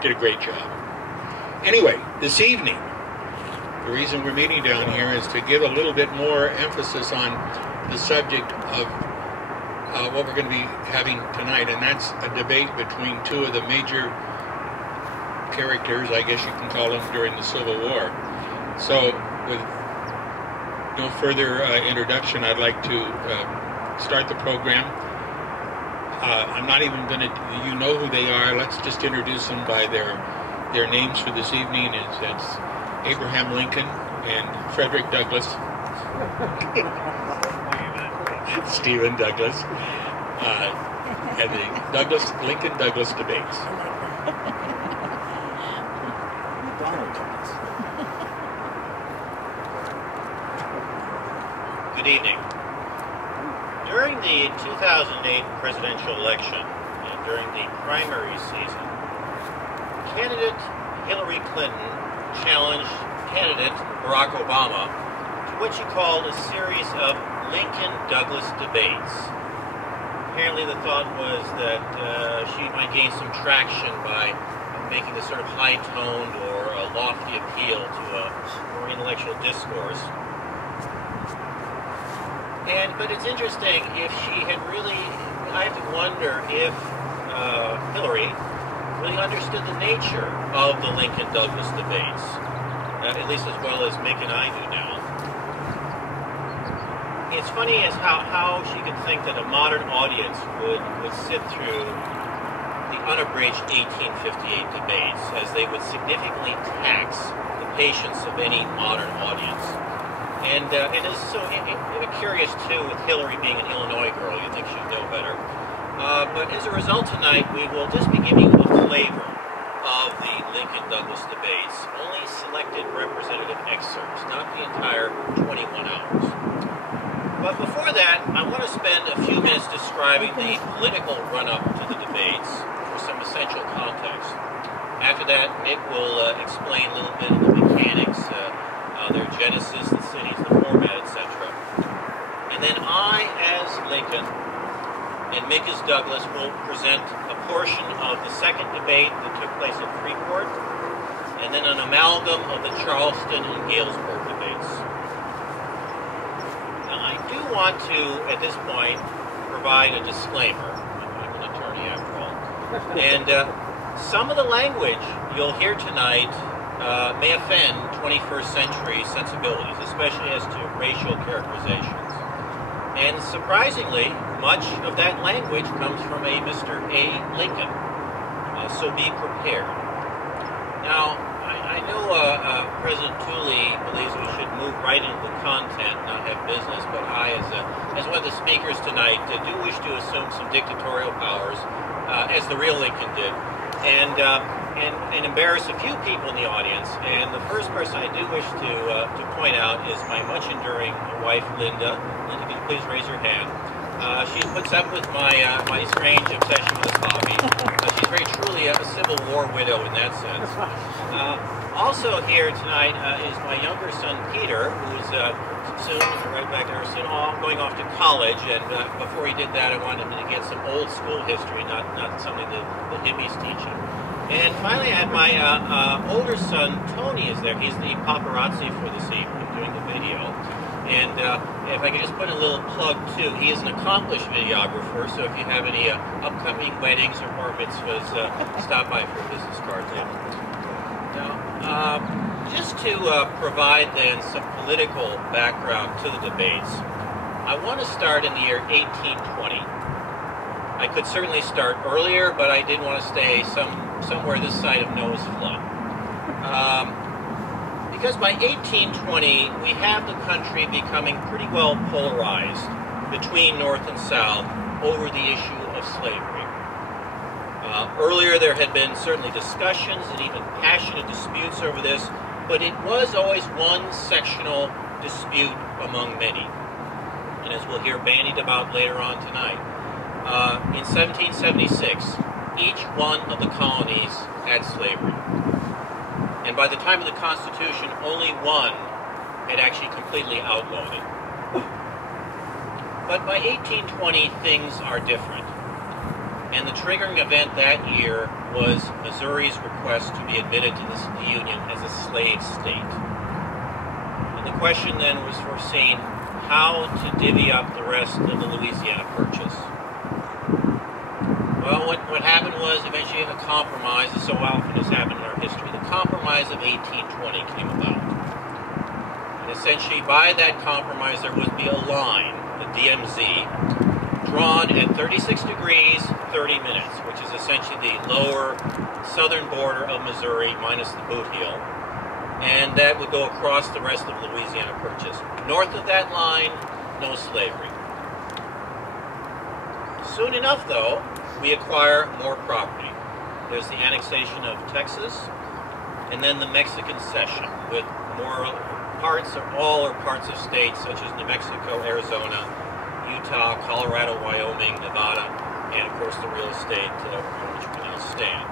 did a great job. Anyway, this evening, the reason we're meeting down here is to give a little bit more emphasis on the subject of what we're going to be having tonight, and that's a debate between two of the major characters, I guess you can call them, during the Civil War. So, with no further introduction, I'd like to start the program. I'm not even going to, you know who they are. Let's just introduce them by their names for this evening. It's Abraham Lincoln and Frederick Douglass. Stephen Douglas. And the Lincoln-Douglas debates. Good evening. During the 2008 presidential election and during the primary season, candidate Hillary Clinton challenged candidate Barack Obama to what she called a series of Lincoln-Douglas debates. Apparently the thought was that she might gain some traction by making a sort of high-toned or a lofty appeal to a more intellectual discourse. But it's interesting, if she had really, I have to wonder if Hillary really understood the nature of the Lincoln-Douglas debates, at least as well as Mick and I do now. It's funny as how she could think that a modern audience would sit through the unabridged 1858 debates, as they would significantly tax the patience of any modern audience. And it is so curious, too, with Hillary being an Illinois girl. You'd think she'd know better. But as a result tonight, we will just be giving you a flavor of the Lincoln-Douglas debates, only selected representative excerpts, not the entire 21 hours. But before that, I want to spend a few minutes describing the political run-up to the debates for some essential context. After that, Nick will explain a little bit of the mechanics, their genesis, the cities, the format, etc. And then I, as Lincoln, and Mick as Douglas, will present a portion of the second debate that took place at Freeport, and then an amalgam of the Charleston and Galesburg debates. Now, I do want to, at this point, provide a disclaimer. I'm an attorney, after all. And some of the language you'll hear tonight may offend 21st century sensibilities, especially as to racial characterizations. And surprisingly, much of that language comes from a Mr. A. Lincoln, so be prepared. Now, I know President Tooley believes we should move right into the content, not have business, but I, as one of the speakers tonight, do wish to assume some dictatorial powers, as the real Lincoln did, and embarrass a few people in the audience. And the first person I do wish to point out is my much enduring wife, Linda. Linda, can you please raise your hand? She puts up with my strange obsession with this hobby. She's very truly a Civil War widow in that sense. Also here tonight is my younger son, Peter, who's soon, right back there, soon going off to college. And before he did that, I wanted him to get some old school history, not something that the hippies teach him. And finally, I have my older son, Tony, is there. He's the paparazzi for this evening, doing the video. And if I could just put a little plug, too, he is an accomplished videographer, so if you have any upcoming weddings or bar mitzvahs, stop by for business cards. Now, just to provide, then, some political background to the debates, I want to start in the year 1820. I could certainly start earlier, but I did want to stay somewhere this side of Noah's flood. Because by 1820, we have the country becoming pretty well polarized between North and South over the issue of slavery. Earlier, there had been certainly discussions and even passionate disputes over this, but it was always one sectional dispute among many. And as we'll hear bandied about later on tonight, in 1776, each one of the colonies had slavery. And by the time of the Constitution, only one had actually completely outlawed it. But by 1820, things are different. And the triggering event that year was Missouri's request to be admitted to the Union as a slave state. And the question then was foreseen how to divvy up the rest of the Louisiana Purchase. Well, what happened was eventually a compromise, as so often has happened in our history. The Compromise of 1820 came about. And essentially by that compromise there would be a line, the DMZ, drawn at 36 degrees, 30 minutes, which is essentially the lower southern border of Missouri minus the boot heel. And that would go across the rest of Louisiana Purchase. North of that line, no slavery. Soon enough, though, we acquire more property. There's the annexation of Texas, and then the Mexican cession, with more parts of parts of states such as New Mexico, Arizona, Utah, Colorado, Wyoming, Nevada, and of course the real estate on which we now stand.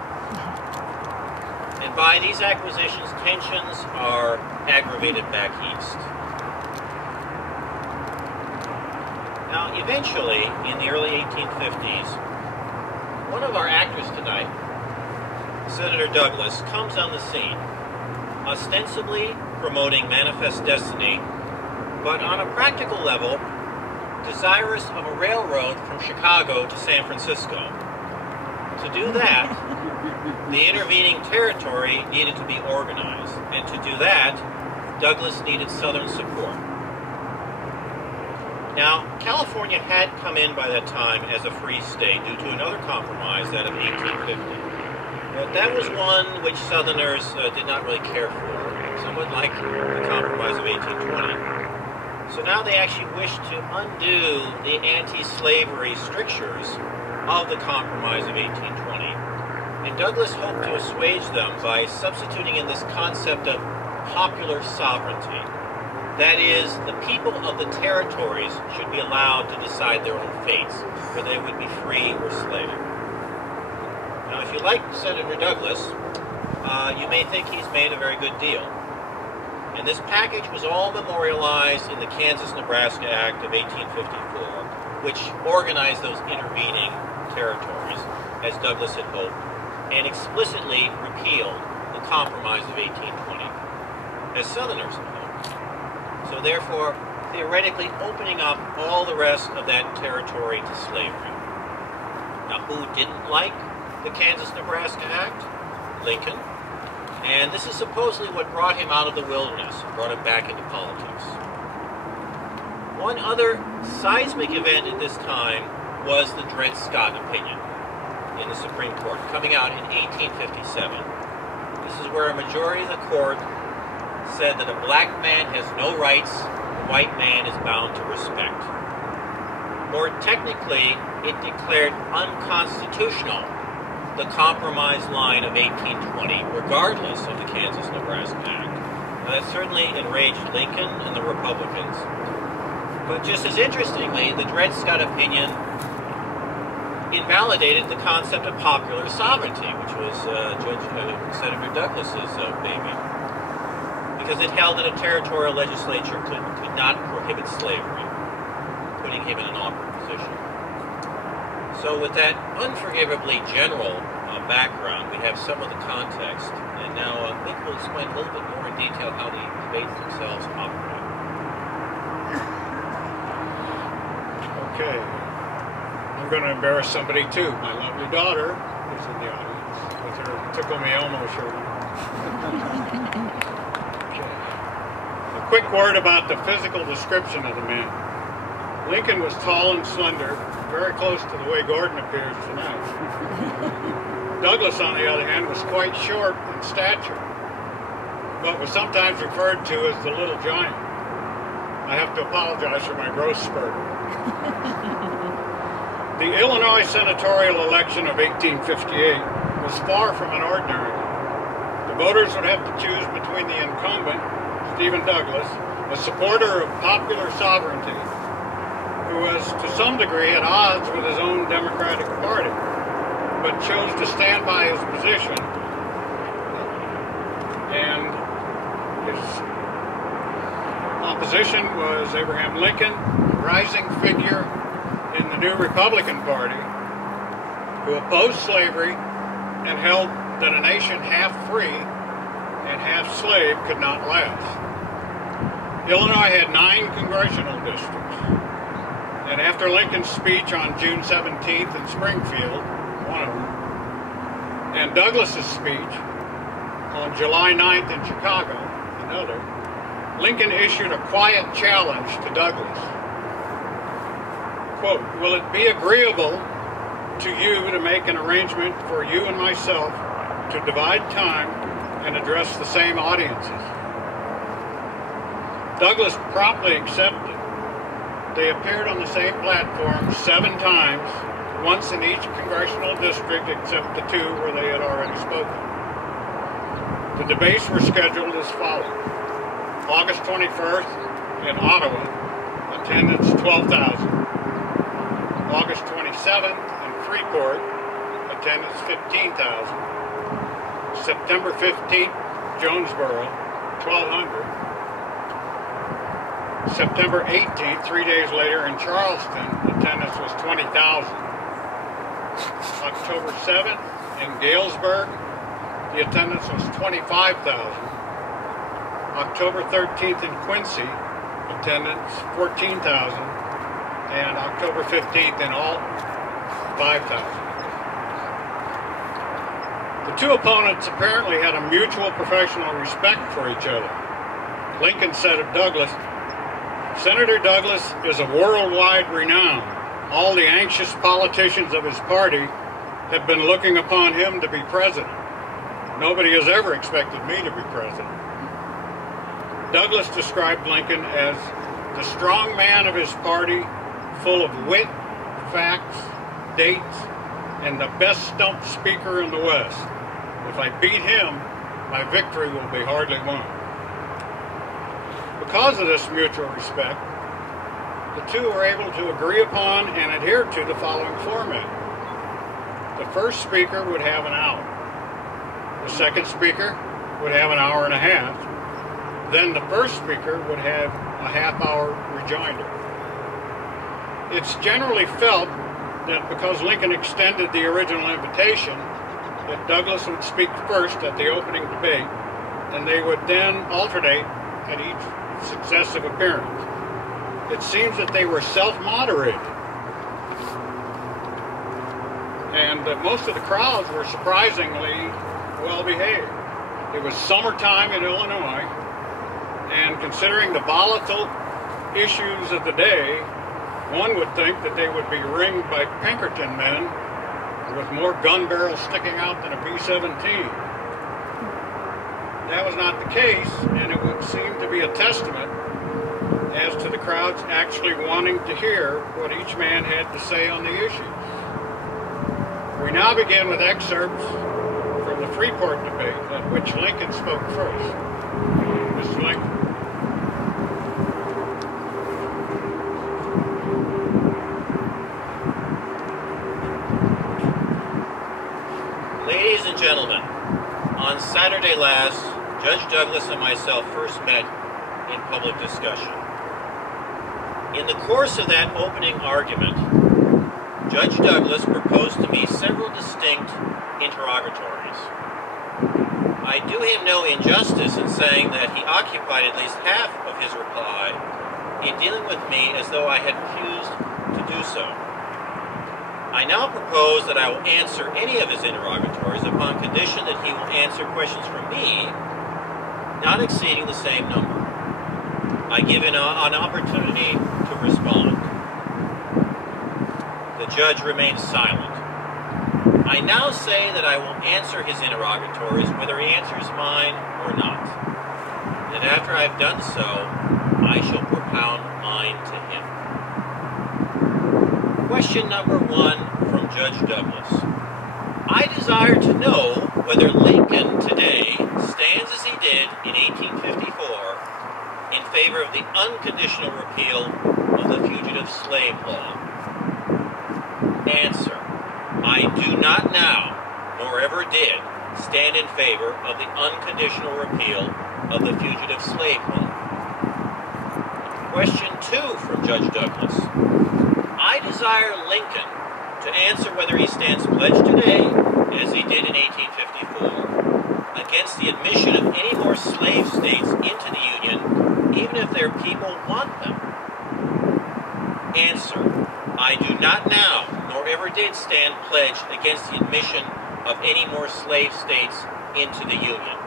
And by these acquisitions, tensions are aggravated back east. Now, eventually, in the early 1850s, one of our actors tonight, Senator Douglas, comes on the scene, ostensibly promoting Manifest Destiny, but on a practical level, desirous of a railroad from Chicago to San Francisco. To do that, the intervening territory needed to be organized, and to do that, Douglas needed Southern support. Now, California had come in by that time as a free state due to another compromise, that of 1850. But that was one which Southerners did not really care for, somewhat like the compromise of 1820. So now they actually wished to undo the anti-slavery strictures of the Compromise of 1820. And Douglas hoped to assuage them by substituting in this concept of popular sovereignty. That is, the people of the territories should be allowed to decide their own fates, whether they would be free or slave. Now, if you like Senator Douglas, you may think he's made a very good deal. And this package was all memorialized in the Kansas-Nebraska Act of 1854, which organized those intervening territories, as Douglas had hoped, and explicitly repealed the Compromise of 1820, as Southerners had hoped. So therefore, theoretically opening up all the rest of that territory to slavery. Now, who didn't like the Kansas-Nebraska Act? Lincoln. And this is supposedly what brought him out of the wilderness, brought him back into politics. One other seismic event at this time was the Dred Scott opinion in the Supreme Court, coming out in 1857. This is where a majority of the court said that a black man has no rights, a white man is bound to respect. More technically, it declared unconstitutional the compromise line of 1820, regardless of the Kansas-Nebraska Act. Now, that certainly enraged Lincoln and the Republicans. But just as interestingly, the Dred Scott opinion invalidated the concept of popular sovereignty, which was Senator Douglas's baby, because it held that a territorial legislature could not prohibit slavery, putting him in an awkward position. So with that unforgivably general background, we have some of the context, and now Nick will explain a little bit more in detail how the debates themselves operate. Okay. I'm going to embarrass somebody too. My lovely daughter is in the audience with her Tickle Me Elmo shirt on. Okay. A quick word about the physical description of the man. Lincoln was tall and slender, very close to the way Gordon appears tonight. Douglas, on the other hand, was quite short in stature, but was sometimes referred to as the Little Giant. I have to apologize for my growth spurt. The Illinois senatorial election of 1858 was far from an ordinary one. The voters would have to choose between the incumbent, Stephen Douglas, a supporter of popular sovereignty, who was to some degree at odds with his own Democratic Party, but chose to stand by his position. And his opposition was Abraham Lincoln, a rising figure in the new Republican Party, who opposed slavery and held that a nation half free and half slave could not last. Illinois had 9 congressional districts, and after Lincoln's speech on June 17th in Springfield, one of them, and Douglas's speech on July 9th in Chicago, another, Lincoln issued a quiet challenge to Douglas. Quote, "Will it be agreeable to you to make an arrangement for you and myself to divide time and address the same audiences?" Douglas promptly accepted. They appeared on the same platform 7 times, once in each congressional district except the 2 where they had already spoken. The debates were scheduled as follows. August 21st in Ottawa, attendance 12,000. August 27th in Freeport, attendance 15,000. September 15th, Jonesboro, 1,200. September 18th, 3 days later in Charleston, attendance was 20,000. October 7th in Galesburg, the attendance was 25,000. October 13th in Quincy, attendance 14,000. And October 15th in Alton, 5,000. The 2 opponents apparently had a mutual professional respect for each other. Lincoln said of Douglas, "Senator Douglas is of worldwide renown. All the anxious politicians of his party have been looking upon him to be president. Nobody has ever expected me to be president." Douglas described Lincoln as the strong man of his party, full of wit, facts, dates, and the best stump speaker in the West. If I beat him, my victory will be hardly won. Because of this mutual respect, the 2 were able to agree upon and adhere to the following format. The first speaker would have an hour. The second speaker would have an hour and a half. Then the first speaker would have a half-hour rejoinder. It's generally felt that because Lincoln extended the original invitation, that Douglas would speak first at the opening debate, and they would then alternate at each successive appearance. It seems that they were self-moderated, and that most of the crowds were surprisingly well-behaved. It was summertime in Illinois, and considering the volatile issues of the day, one would think that they would be ringed by Pinkerton men with more gun barrels sticking out than a B-17. That was not the case, and it would seem to be a testament as to the crowds actually wanting to hear what each man had to say on the issues. We now begin with excerpts from the Freeport debate, at which Lincoln spoke first. Mr. Lincoln. Ladies and gentlemen, on Saturday last, Judge Douglas and myself first met in public discussion. In the course of that opening argument, Judge Douglas proposed to me several distinct interrogatories. I do him no injustice in saying that he occupied at least half of his reply in dealing with me as though I had refused to do so. I now propose that I will answer any of his interrogatories upon condition that he will answer questions from me not exceeding the same number. I give him an opportunity to respond. The judge remains silent. I now say that I will answer his interrogatories whether he answers mine or not. And after I've done so, I shall propound mine to him. Question number 1 from Judge Douglas. I desire to know whether Lincoln today stands as he did in 1854 in favor of the unconditional repeal of the Fugitive Slave Law. Answer. I do not now, nor ever did, stand in favor of the unconditional repeal of the Fugitive Slave Law. Question 2 from Judge Douglas. I desire Lincoln to to answer whether he stands pledged today, as he did in 1854, against the admission of any more slave states into the Union, even if their people want them. Answer: I do not now, nor ever did stand pledged against the admission of any more slave states into the Union.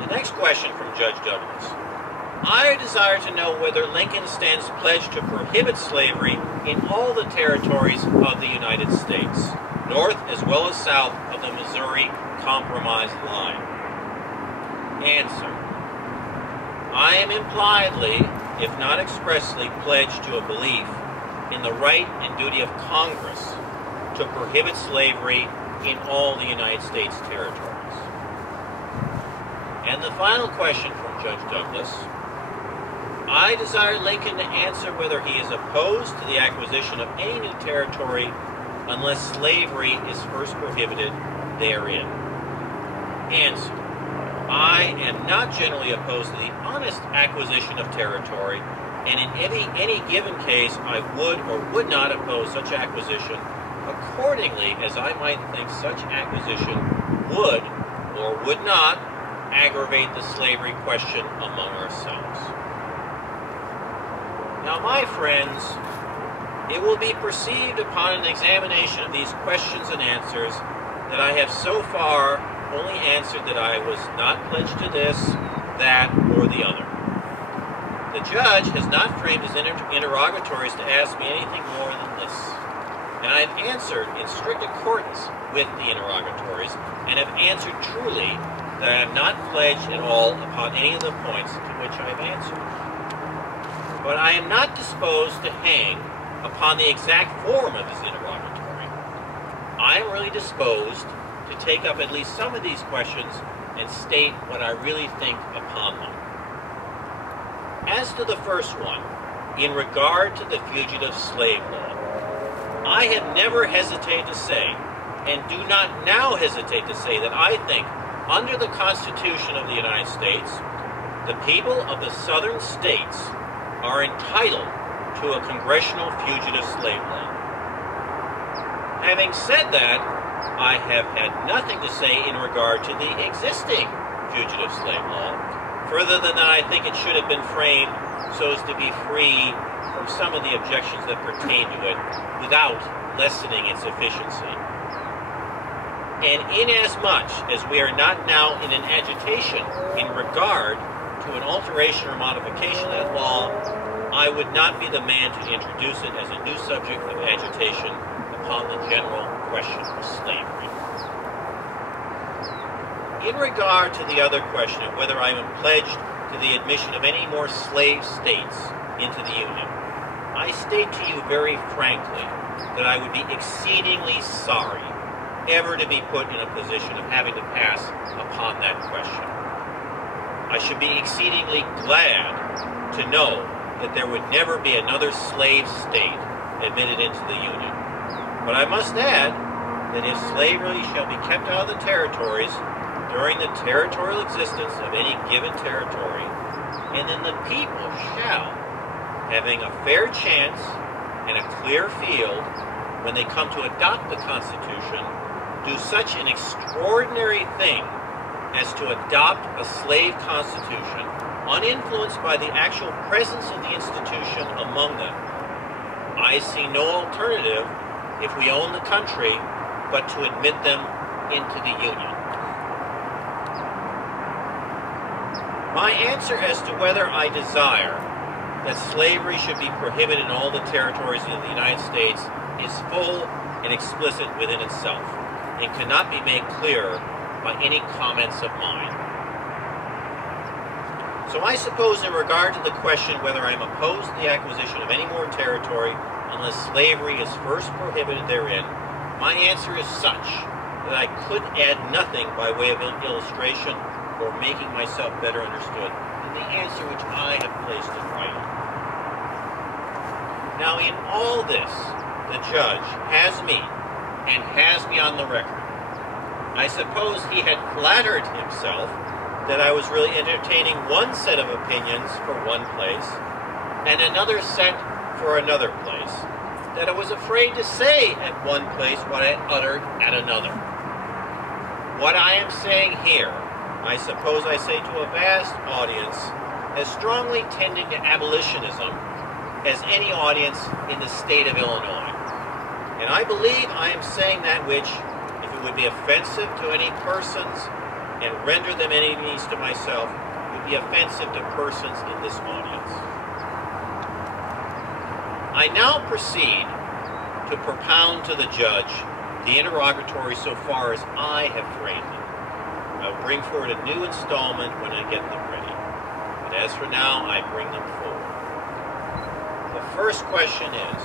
The next question from Judge Douglas. I desire to know whether Lincoln stands pledged to prohibit slavery in all the territories of the United States, north as well as south of the Missouri Compromise line. Answer: I am impliedly, if not expressly, pledged to a belief in the right and duty of Congress to prohibit slavery in all the United States territories. And the final question from Judge Douglas. I desire Lincoln to answer whether he is opposed to the acquisition of any new territory unless slavery is first prohibited therein. Answer: I am not generally opposed to the honest acquisition of territory, and in any given case I would or would not oppose such acquisition accordingly as I might think such acquisition would or would not aggravate the slavery question among ourselves. Now, my friends, it will be perceived upon an examination of these questions and answers that I have so far only answered that I was not pledged to this, that, or the other. The judge has not framed his interrogatories to ask me anything more than this, and I have answered in strict accordance with the interrogatories, and have answered truly that I am not pledged at all upon any of the points to which I have answered. But I am not disposed to hang upon the exact form of his interrogatory. I am really disposed to take up at least some of these questions and state what I really think upon them. As to the first one, in regard to the fugitive slave law, I have never hesitated to say, and do not now hesitate to say, that I think, under the Constitution of the United States, the people of the southern states are entitled to a congressional fugitive slave law. Having said that, I have had nothing to say in regard to the existing fugitive slave law, further than that I think it should have been framed so as to be free from some of the objections that pertain to it without lessening its efficiency. And inasmuch as we are not now in an agitation in regard to an alteration or modification of that law, I would not be the man to introduce it as a new subject of agitation upon the general question of slavery. In regard to the other question of whether I am pledged to the admission of any more slave states into the Union, I state to you very frankly that I would be exceedingly sorry ever to be put in a position of having to pass upon that question. I should be exceedingly glad to know that there would never be another slave state admitted into the Union. But I must add that if slavery shall be kept out of the territories during the territorial existence of any given territory, and then the people shall, having a fair chance and a clear field when they come to adopt the Constitution, do such an extraordinary thing as to adopt a slave constitution uninfluenced by the actual presence of the institution among them, I see no alternative, if we own the country, but to admit them into the Union. My answer as to whether I desire that slavery should be prohibited in all the territories of the United States is full and explicit within itself, and cannot be made clearer by any comments of mine. So I suppose in regard to the question whether I am opposed to the acquisition of any more territory unless slavery is first prohibited therein, my answer is such that I could add nothing by way of illustration or making myself better understood than the answer which I have placed in writing. Now in all this, the judge has me, and has me on the record. I suppose he had flattered himself that I was really entertaining one set of opinions for one place, and another set for another place, that I was afraid to say at one place what I uttered at another. What I am saying here, I suppose I say to a vast audience as strongly tending to abolitionism as any audience in the state of Illinois. And I believe I am saying that which, if it would be offensive to any persons and render them enemies to myself, would be offensive to persons in this audience. I now proceed to propound to the judge the interrogatory so far as I have framed it. I will bring forward a new installment when I get them ready. But as for now, I bring them forward. The first question is,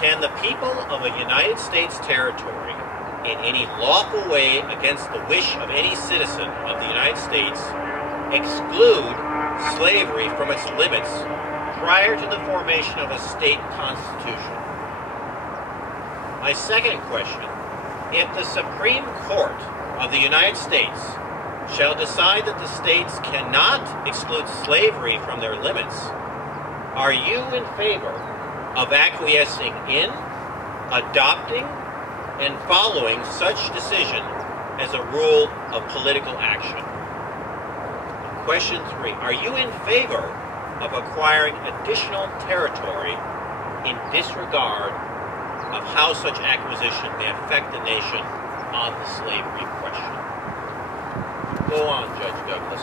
can the people of a United States territory, in any lawful way against the wish of any citizen of the United States, exclude slavery from its limits prior to the formation of a state constitution? My second question, if the Supreme Court of the United States shall decide that the states cannot exclude slavery from their limits, are you in favor of acquiescing in, adopting, and following such decision as a rule of political action? Question 3, are you in favor of acquiring additional territory in disregard of how such acquisition may affect the nation on the slavery question? Go on, Judge Douglas.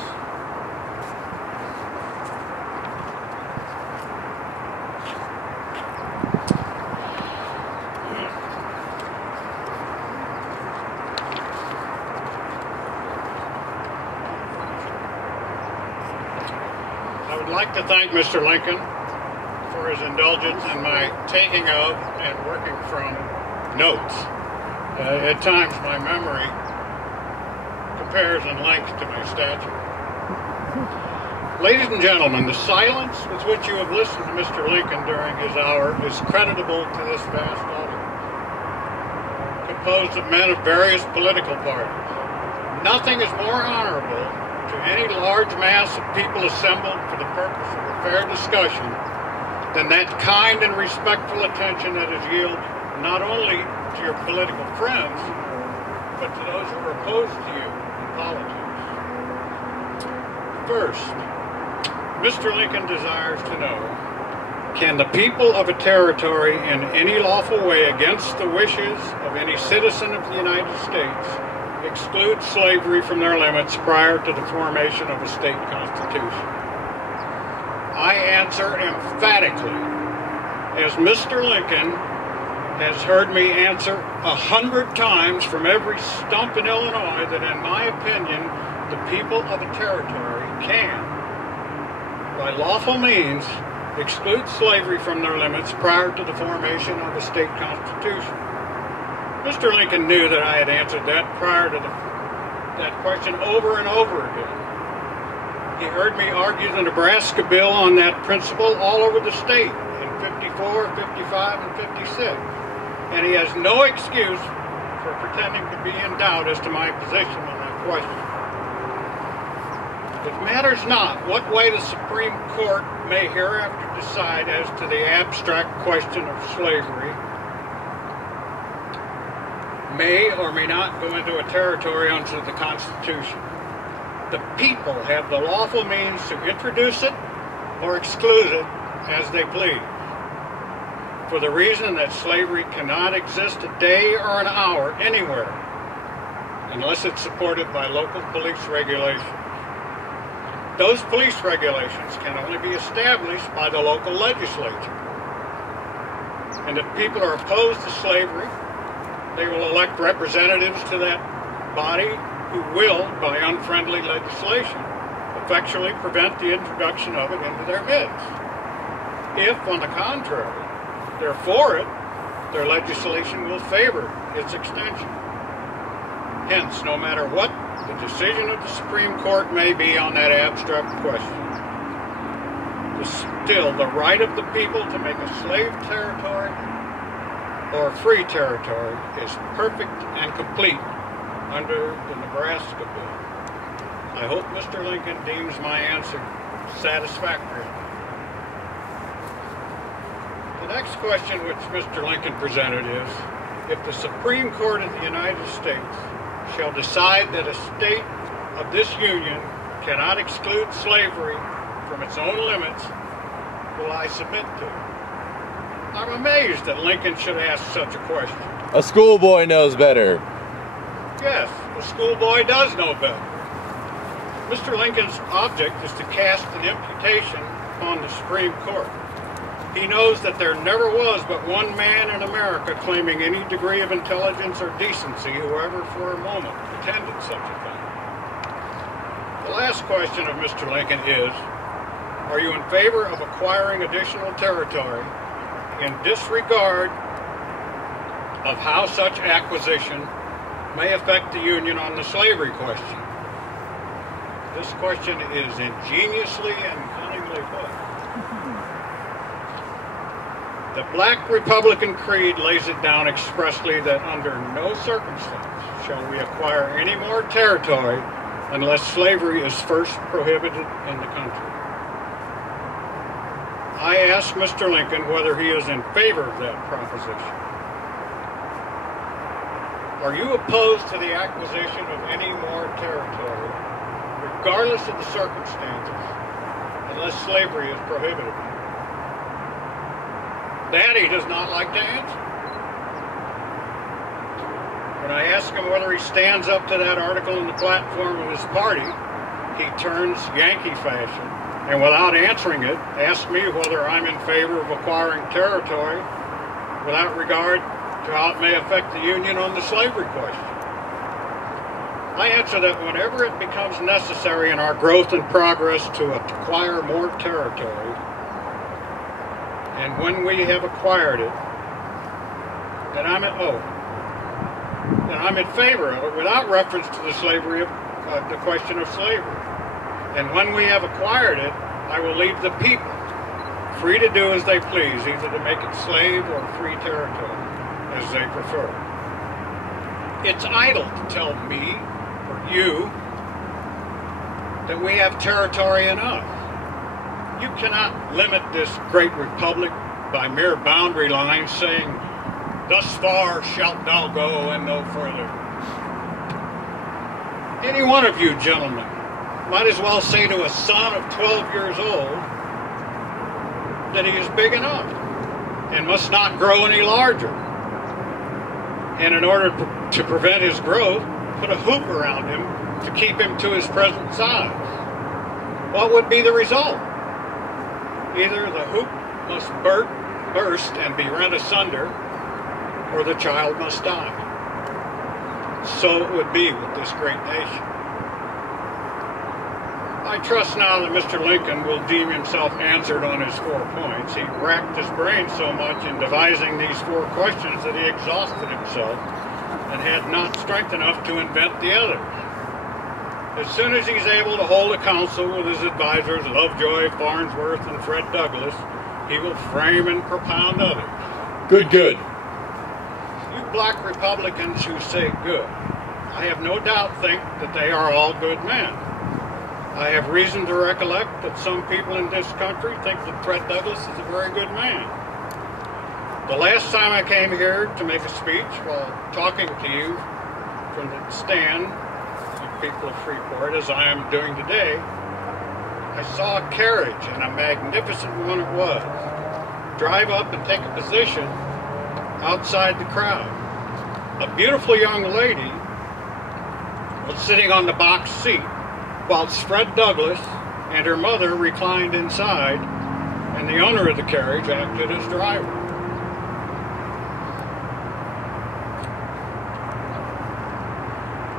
I would like to thank Mr. Lincoln for his indulgence in my taking of and working from notes. At times my memory compares in length to my stature. Ladies and gentlemen, the silence with which you have listened to Mr. Lincoln during his hour is creditable to this vast audience, composed of men of various political parties. Nothing is more honorable to any large mass of people assembled for the purpose of a fair discussion than that kind and respectful attention that is yielded not only to your political friends, but to those who are opposed to you in politics. First, Mr. Lincoln desires to know, can the people of a territory in any lawful way against the wishes of any citizen of the United States exclude slavery from their limits prior to the formation of a state constitution? I answer emphatically, as Mr. Lincoln has heard me answer 100 times from every stump in Illinois, that in my opinion, the people of a territory can, by lawful means, exclude slavery from their limits prior to the formation of a state constitution. Mr. Lincoln knew that I had answered that prior to that question over and over again. He heard me argue the Nebraska bill on that principle all over the state in 54, 55, and 56. And he has no excuse for pretending to be in doubt as to my position on that question. It matters not what way the Supreme Court may hereafter decide as to the abstract question of slavery, may or may not go into a territory under the Constitution. The people have the lawful means to introduce it or exclude it as they please, for the reason that slavery cannot exist a day or an hour anywhere unless it's supported by local police regulations. Those police regulations can only be established by the local legislature. And if people are opposed to slavery, they will elect representatives to that body who will, by unfriendly legislation, effectually prevent the introduction of it into their midst. If, on the contrary, they're for it, their legislation will favor its extension. Hence, no matter what the decision of the Supreme Court may be on that abstract question, still the right of the people to make a slave territory or a free territory is perfect and complete under the Nebraska bill. I hope Mr. Lincoln deems my answer satisfactory. The next question which Mr. Lincoln presented is, if the Supreme Court of the United States shall decide that a state of this union cannot exclude slavery from its own limits, will I submit to it? I'm amazed that Lincoln should ask such a question. A schoolboy knows better. Yes, a schoolboy does know better. Mr. Lincoln's object is to cast an imputation upon the Supreme Court. He knows that there never was but one man in America claiming any degree of intelligence or decency who ever for a moment pretended such a thing. The last question of Mr. Lincoln is, are you in favor of acquiring additional territory in disregard of how such acquisition may affect the Union on the slavery question? This question is ingeniously and cunningly put. The Black Republican Creed lays it down expressly that under no circumstance shall we acquire any more territory unless slavery is first prohibited in the country. I ask Mr. Lincoln whether he is in favor of that proposition. Are you opposed to the acquisition of any more territory, regardless of the circumstances, unless slavery is prohibited? Daddy does not like to answer. When I ask him whether he stands up to that article in the platform of his party, he turns Yankee fashion, and without answering it, asks me whether I'm in favor of acquiring territory without regard to how it may affect the Union on the slavery question. I answer that whenever it becomes necessary in our growth and progress to acquire more territory, and when we have acquired it, then I'm in favor of it without reference to the slavery of the question of slavery. And when we have acquired it, I will leave the people free to do as they please, either to make it slave or free territory, as they prefer. It's idle to tell me or you that we have territory enough. You cannot limit this great republic by mere boundary lines, saying, thus far shalt thou go and no further. Any one of you gentlemen might as well say to a son of 12 years old that he is big enough and must not grow any larger. And in order to prevent his growth, put a hoop around him to keep him to his present size. What would be the result? Either the hoop must burst and be rent asunder, or the child must die. So it would be with this great nation. I trust now that Mr. Lincoln will deem himself answered on his 4 points. He racked his brain so much in devising these 4 questions that he exhausted himself and had not strength enough to invent the others. As soon as he's able to hold a council with his advisors, Lovejoy, Farnsworth, and Fred Douglass, he will frame and propound others. Good. You Black Republicans who say good, I have no doubt think that they are all good men. I have reason to recollect that some people in this country think that Fred Douglass is a very good man. The last time I came here to make a speech while talking to you from the stand, you people of Freeport, as I am doing today, I saw a carriage, and a magnificent one it was, drive up and take a position outside the crowd. A beautiful young lady was sitting on the box seat, whilst Fred Douglass and her mother reclined inside, and the owner of the carriage acted as driver.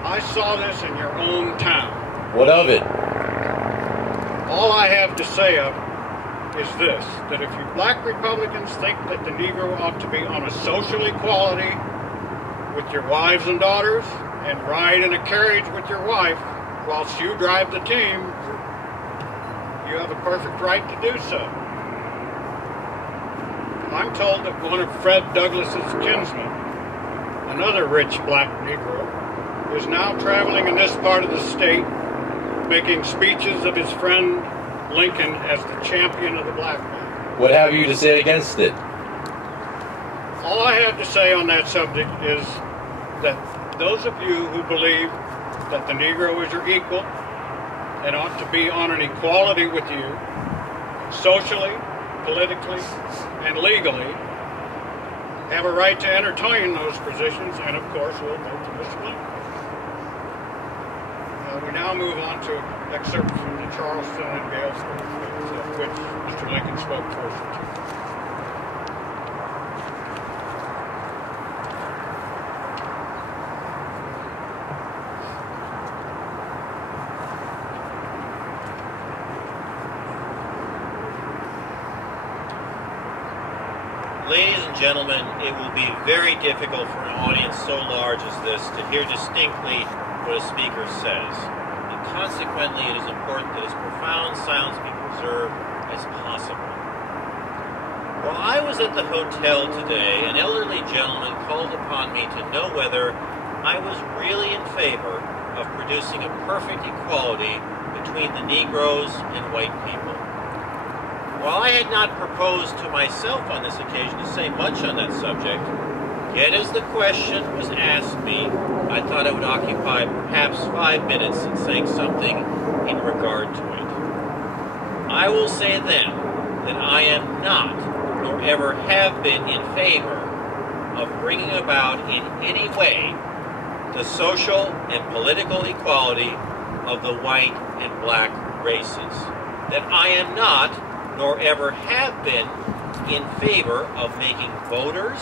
I saw this in your own town. What of it? All I have to say of it is this, that if you Black Republicans think that the Negro ought to be on a social equality with your wives and daughters and ride in a carriage with your wife whilst you drive the team, you have a perfect right to do so. I'm told that one of Fred Douglass's kinsmen, another rich Black Negro, is now traveling in this part of the state making speeches of his friend Lincoln as the champion of the black man. What have you to say against it? All I have to say on that subject is that those of you who believe that the Negro is your equal and ought to be on an equality with you, socially, politically, and legally, have a right to entertain those positions, and of course will vote for Mr. Lincoln. We now move on to excerpts from the Charleston and Galesburg, of which Mr. Lincoln spoke first. Ladies and gentlemen, it will be very difficult for an audience so large as this to hear distinctly what a speaker says, and consequently it is important that as profound silence be preserved as possible. While I was at the hotel today, an elderly gentleman called upon me to know whether I was really in favor of producing a perfect equality between the Negroes and white people. While I had not proposed to myself on this occasion to say much on that subject, yet as the question was asked me, I thought I would occupy perhaps 5 minutes in saying something in regard to it. I will say then that I am not, nor ever have been, in favor of bringing about in any way the social and political equality of the white and black races. That I am not, nor ever have been, in favor of making voters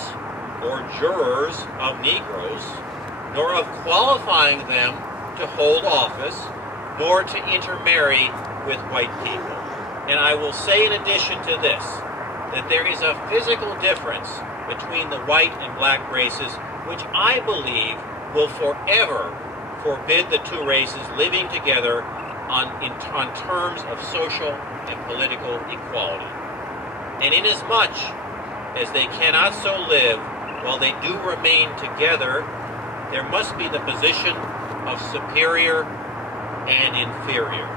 or jurors of Negroes, nor of qualifying them to hold office, nor to intermarry with white people. And I will say in addition to this, that there is a physical difference between the white and black races, which I believe will forever forbid the two races living together on terms of social and political equality. And inasmuch as they cannot so live while they do remain together, there must be the position of superior and inferior.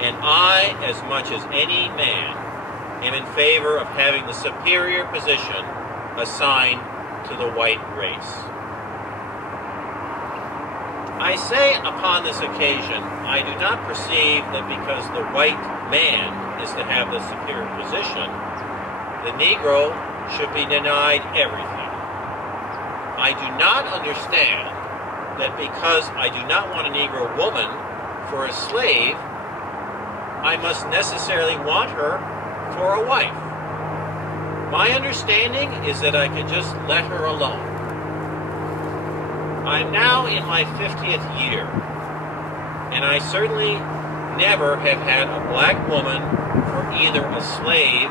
And I, as much as any man, am in favor of having the superior position assigned to the white race. I say upon this occasion, I do not perceive that because the white man is to have the superior position, the Negro should be denied everything. I do not understand that because I do not want a Negro woman for a slave, I must necessarily want her for a wife. My understanding is that I can just let her alone. I'm now in my 50th year, and I certainly never have had a black woman for either a slave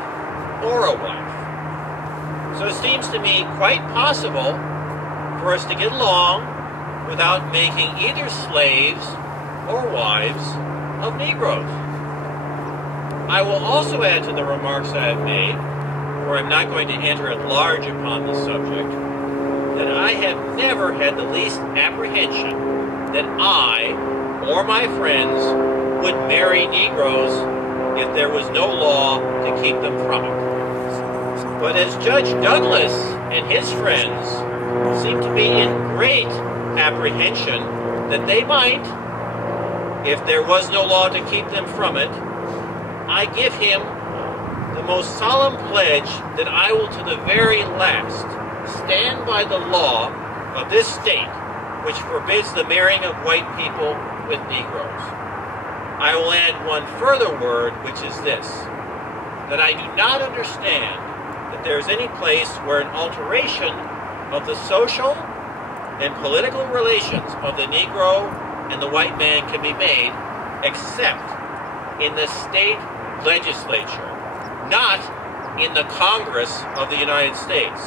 or a wife. So it seems to me quite possible for us to get along without making either slaves or wives of Negroes. I will also add to the remarks I have made, for I'm not going to enter at large upon the subject, that I have never had the least apprehension that I or my friends would marry Negroes if there was no law to keep them from it. But as Judge Douglas and his friends seem to be in great apprehension that they might, if there was no law to keep them from it, I give him the most solemn pledge that I will to the very last stand by the law of this state which forbids the marrying of white people with Negroes. I will add one further word, which is this, that I do not understand that there is any place where an alteration of the social and political relations of the Negro and the white man can be made except in the state legislature, not in the Congress of the United States.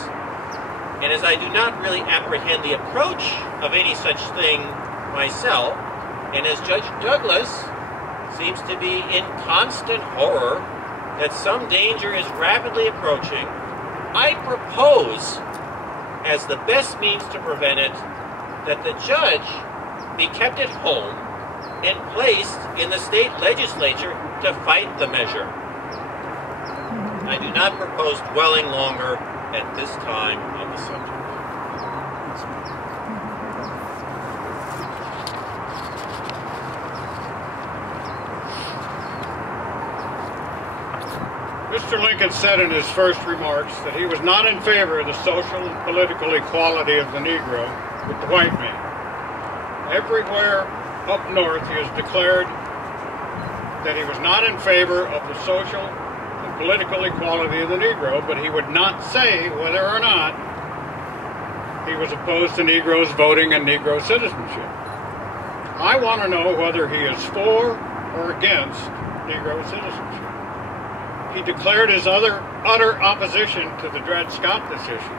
And as I do not really apprehend the approach of any such thing myself, and as Judge Douglas seems to be in constant horror that some danger is rapidly approaching, I propose, as the best means to prevent it, that the judge be kept at home and placed in the state legislature to fight the measure. I do not propose dwelling longer at this time the subject. Mr. Lincoln said in his first remarks that he was not in favor of the social and political equality of the Negro with the white man. Everywhere up north he has declared that he was not in favor of the social and political equality of the Negro, but he would not say whether or not he was opposed to Negroes voting and Negro citizenship. I want to know whether he is for or against Negro citizenship. He declared his utter opposition to the Dred Scott decision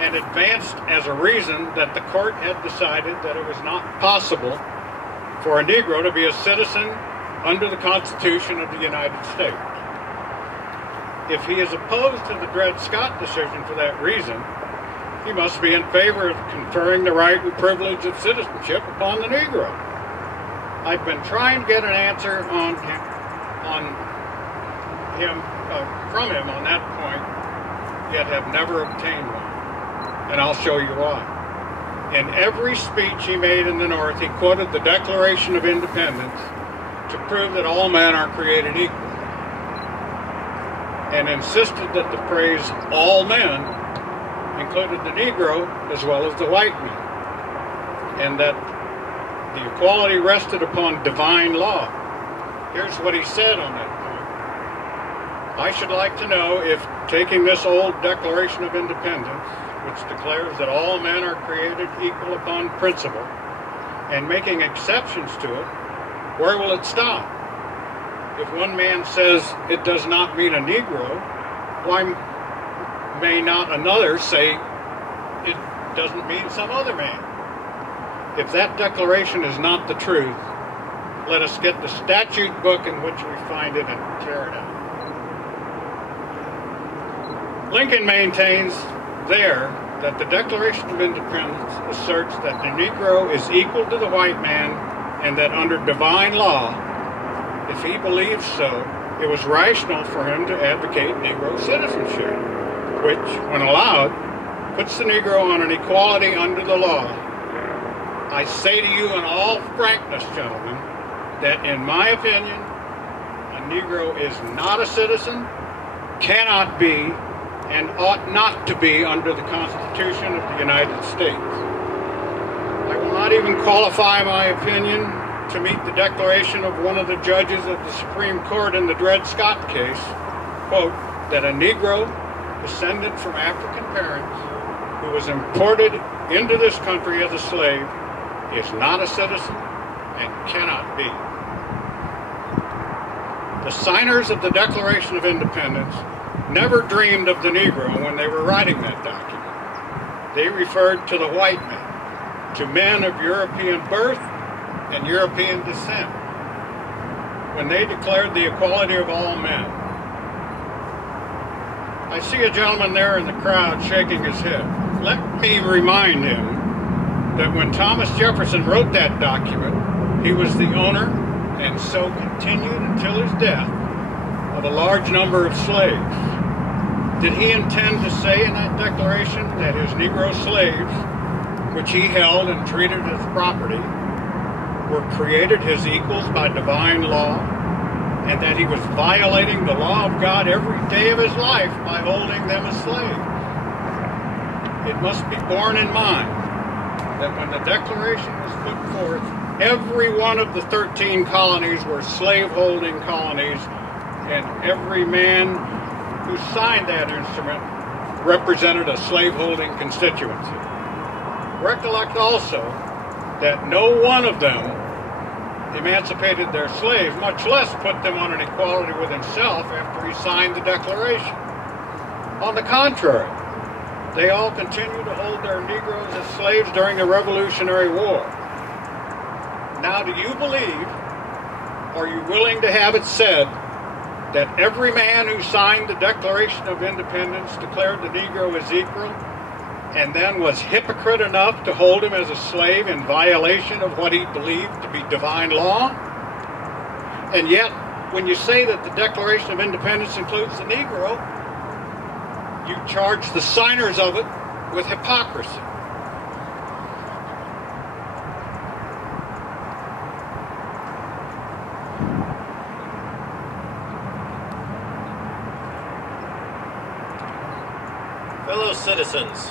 and advanced as a reason that the court had decided that it was not possible for a Negro to be a citizen under the Constitution of the United States. If he is opposed to the Dred Scott decision for that reason, he must be in favor of conferring the right and privilege of citizenship upon the Negro. I've been trying to get an answer from him on that point, yet have never obtained one. And I'll show you why. In every speech he made in the North, he quoted the Declaration of Independence to prove that all men are created equal, and insisted that the phrase all men included the Negro as well as the white man, and that the equality rested upon divine law. Here's what he said on that point. I should like to know if taking this old Declaration of Independence, which declares that all men are created equal upon principle, and making exceptions to it, where will it stop? If one man says it does not mean a Negro, why may not another say it doesn't mean some other man? If that declaration is not the truth, let us get the statute book in which we find it and tear it out. Lincoln maintains there that the Declaration of Independence asserts that the Negro is equal to the white man, and that under divine law, if he believes so, it was rational for him to advocate Negro citizenship, which, when allowed, puts the Negro on an equality under the law. I say to you in all frankness, gentlemen, that in my opinion, a Negro is not a citizen, cannot be, and ought not to be under the Constitution of the United States. I will not even qualify my opinion to meet the declaration of one of the judges of the Supreme Court in the Dred Scott case, quote, that a Negro descended from African parents who was imported into this country as a slave is not a citizen and cannot be. The signers of the Declaration of Independence never dreamed of the Negro when they were writing that document. They referred to the white men, to men of European birth and European descent, when they declared the equality of all men. I see a gentleman there in the crowd shaking his head. Let me remind him that when Thomas Jefferson wrote that document, he was the owner, and so continued until his death, of a large number of slaves. Did he intend to say in that declaration that his Negro slaves, which he held and treated as property, were created his equals by divine law, and that he was violating the law of God every day of his life by holding them as slaves? It must be borne in mind that when the Declaration was put forth, every one of the 13 colonies were slave-holding colonies, and every man who signed that instrument represented a slave-holding constituency. Recollect also that no one of them emancipated their slaves, much less put them on an equality with himself after he signed the Declaration. On the contrary, they all continued to hold their Negroes as slaves during the Revolutionary War. Now, do you believe, are you willing to have it said, that every man who signed the Declaration of Independence declared the Negro as equal, and then was hypocrite enough to hold him as a slave in violation of what he believed to be divine law? And yet, when you say that the Declaration of Independence includes the Negro, you charge the signers of it with hypocrisy. Fellow citizens,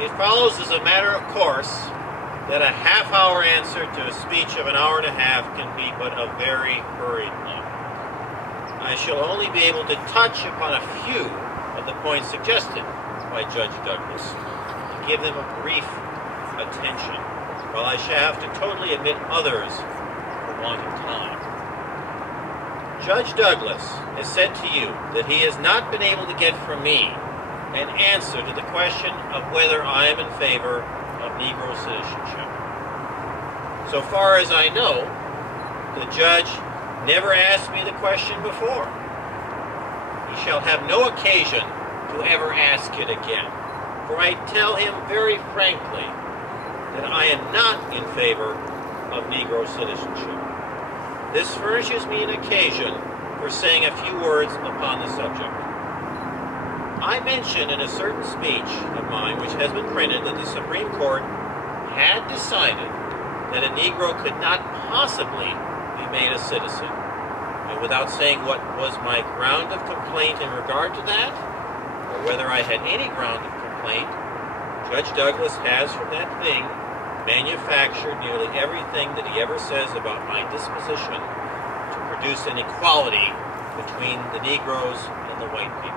it follows as a matter of course that a half-hour answer to a speech of an hour and a half can be but a very hurried one. I shall only be able to touch upon a few of the points suggested by Judge Douglas and give them a brief attention, while I shall have to totally omit others for want of time. Judge Douglas has said to you that he has not been able to get from me an answer to the question of whether I am in favor of Negro citizenship. So far as I know, the judge never asked me the question before. He shall have no occasion to ever ask it again, for I tell him very frankly that I am not in favor of Negro citizenship. This furnishes me an occasion for saying a few words upon the subject. I mentioned in a certain speech of mine, which has been printed, that the Supreme Court had decided that a Negro could not possibly be made a citizen. And without saying what was my ground of complaint in regard to that, or whether I had any ground of complaint, Judge Douglas has from that thing manufactured nearly everything that he ever says about my disposition to produce an equality between the Negroes and the white people.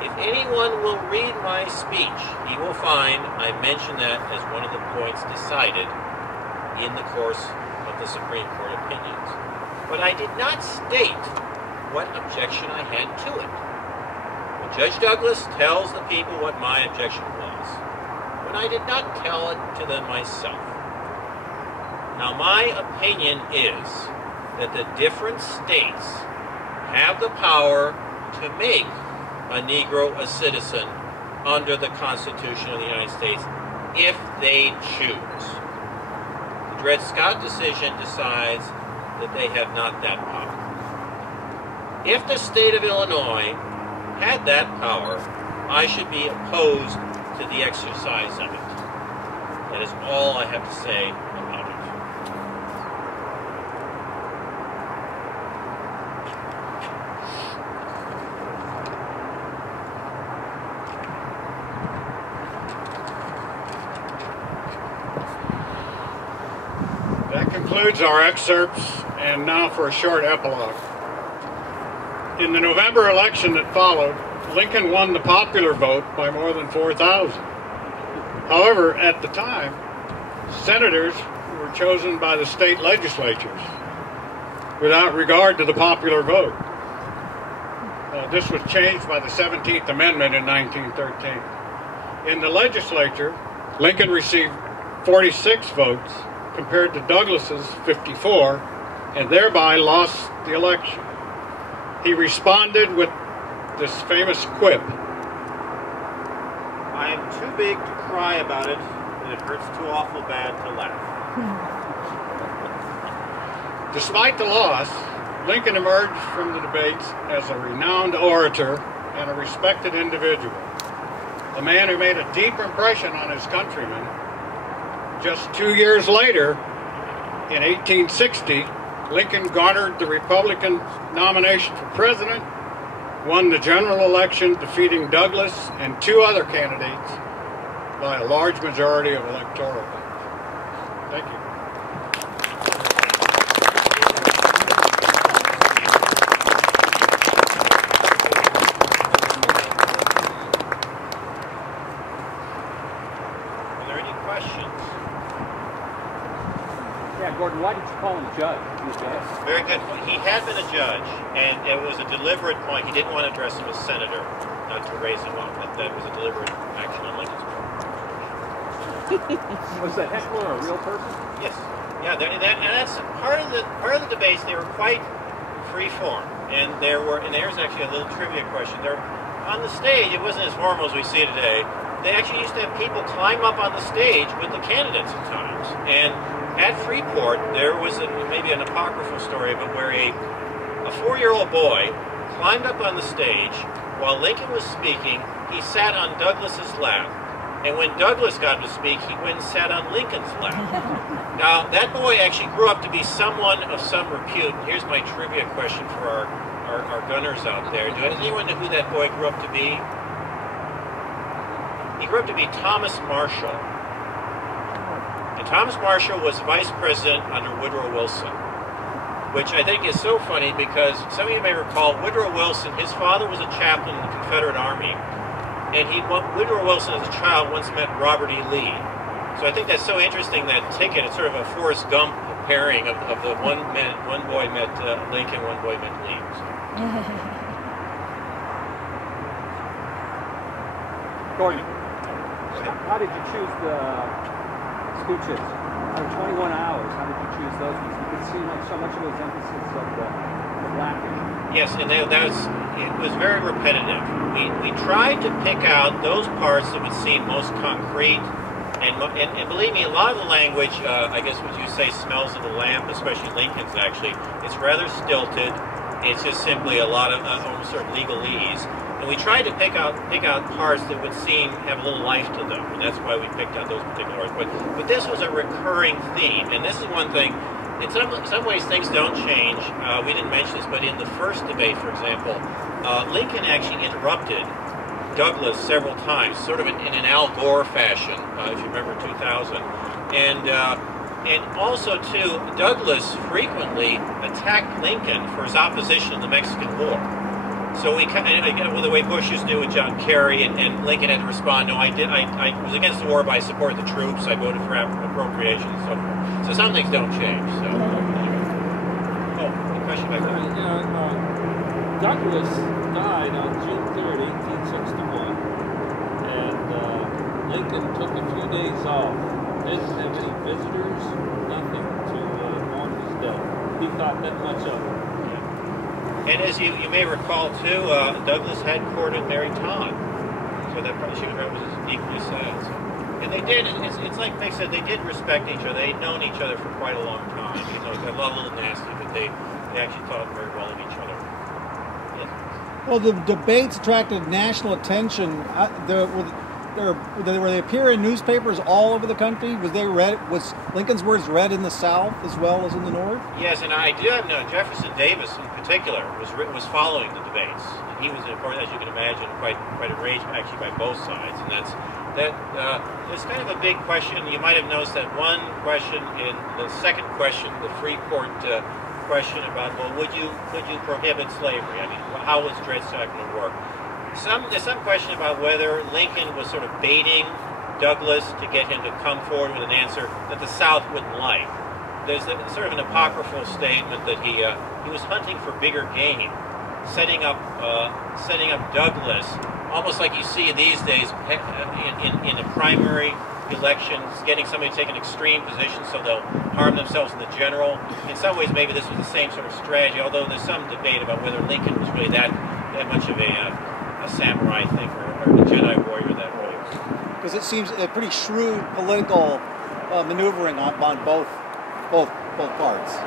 If anyone will read my speech, he will find I mention that as one of the points decided in the course of the Supreme Court opinions. But I did not state what objection I had to it. Well, Judge Douglas tells the people what my objection was, but I did not tell it to them myself. Now, my opinion is that the different states have the power to make a Negro a citizen under the Constitution of the United States if they choose. The Dred Scott decision decides that they have not that power. If the state of Illinois had that power, I should be opposed to the exercise of it. That is all I have to say about it. That concludes our excerpts, and now for a short epilogue. In the November election that followed, Lincoln won the popular vote by more than 4,000. However, at the time, senators were chosen by the state legislatures without regard to the popular vote. This was changed by the 17th Amendment in 1913. In the legislature, Lincoln received 46 votes compared to Douglas's 54, and thereby lost the election. He responded with this famous quip: I am too big to cry about it, and it hurts too awful bad to laugh. Despite the loss, Lincoln emerged from the debates as a renowned orator and a respected individual, a man who made a deep impression on his countrymen. Just 2 years later, in 1860, Lincoln garnered the Republican nomination for president, won the general election, defeating Douglas and two other candidates by a large majority of electoral votes. Thank you. Are there any questions? Yeah, Gordon, why did you call him judge? He was judge. Very good. He had been a judge, and it was a deliberate point. He didn't want to address him as senator, not to raise him up, but that was a deliberate action on Lincoln's part. Was that heckler a real person? Yes. Yeah, and that's part of the debates. They were quite free form, and there's actually a little trivia question. There, on the stage, it wasn't as formal as we see today. They actually used to have people climb up on the stage with the candidates at times, and at Freeport, there was maybe an apocryphal story, but where a 4-year-old boy climbed up on the stage while Lincoln was speaking, he sat on Douglas's lap. And when Douglas got to speak, he went and sat on Lincoln's lap. Now, that boy actually grew up to be someone of some repute. Here's my trivia question for our gunners out there. Does anyone know who that boy grew up to be? He grew up to be Thomas Marshall. And Thomas Marshall was vice president under Woodrow Wilson, which I think is so funny because some of you may recall Woodrow Wilson, his father was a chaplain in the Confederate Army. And Woodrow Wilson as a child once met Robert E. Lee. So I think that's so interesting, that ticket. It's sort of a Forrest Gump pairing of the one boy met Lincoln, one boy met Lee. So. Gordon, how did you choose the speeches? Out of 21 hours, how did you choose those? Because you could see so much of those emphasis of the black issue. Yes, and it was very repetitive. We tried to pick out those parts that would seem most concrete, and believe me, a lot of the language, I guess what you say, smells of the lamp, especially Lincoln's actually. It's rather stilted. It's just simply a lot of almost sort of legalese. And we tried to pick out parts that would have a little life to them, and that's why we picked out those particular parts. But this was a recurring theme, and this is one thing. In some ways, things don't change. We didn't mention this, but in the first debate, for example, Lincoln actually interrupted Douglas several times, sort of in an Al Gore fashion, if you remember 2000. And also, too, Douglas frequently attacked Lincoln for his opposition to the Mexican War. So the way Bush used to do with John Kerry, and Lincoln had to respond, no, I was against the war, but I supported the troops, I voted for appropriations, and so forth. So some things don't change. So, anyway. A question back there. Douglas died on June 3rd, 1861, and Lincoln took a few days off. Didn't have any visitors, nothing to mourn his death. He thought that much of it. And as you may recall, too, Douglas had courted Mary Todd. So that probably was equally sad. So. And they did, it's like Mick said, they did respect each other. They'd known each other for quite a long time. You know, it got a little nasty, but they actually thought very well of each other. Yes. Well, the debates attracted national attention. Where they appear in newspapers all over the country. Was Lincoln's words read in the South as well as in the North? Yes, and I do have Jefferson Davis in particular was following the debates. And he was, of course, as you can imagine, quite enraged actually by both sides. And it's kind of a big question. You might have noticed that one question in the second question, the Freeport question about, well, would you prohibit slavery? I mean, how was Dred Scott going to work? There's some question about whether Lincoln was sort of baiting Douglas to get him to come forward with an answer that the South wouldn't like. There's sort of an apocryphal statement that he was hunting for bigger game, setting up Douglas, almost like you see these days in the primary elections, getting somebody to take an extreme position so they'll harm themselves in the general. In some ways, maybe this was the same sort of strategy, although there's some debate about whether Lincoln was really that much of a samurai thing or a Jedi warrior that way. Because it seems a pretty shrewd political maneuvering on both parts.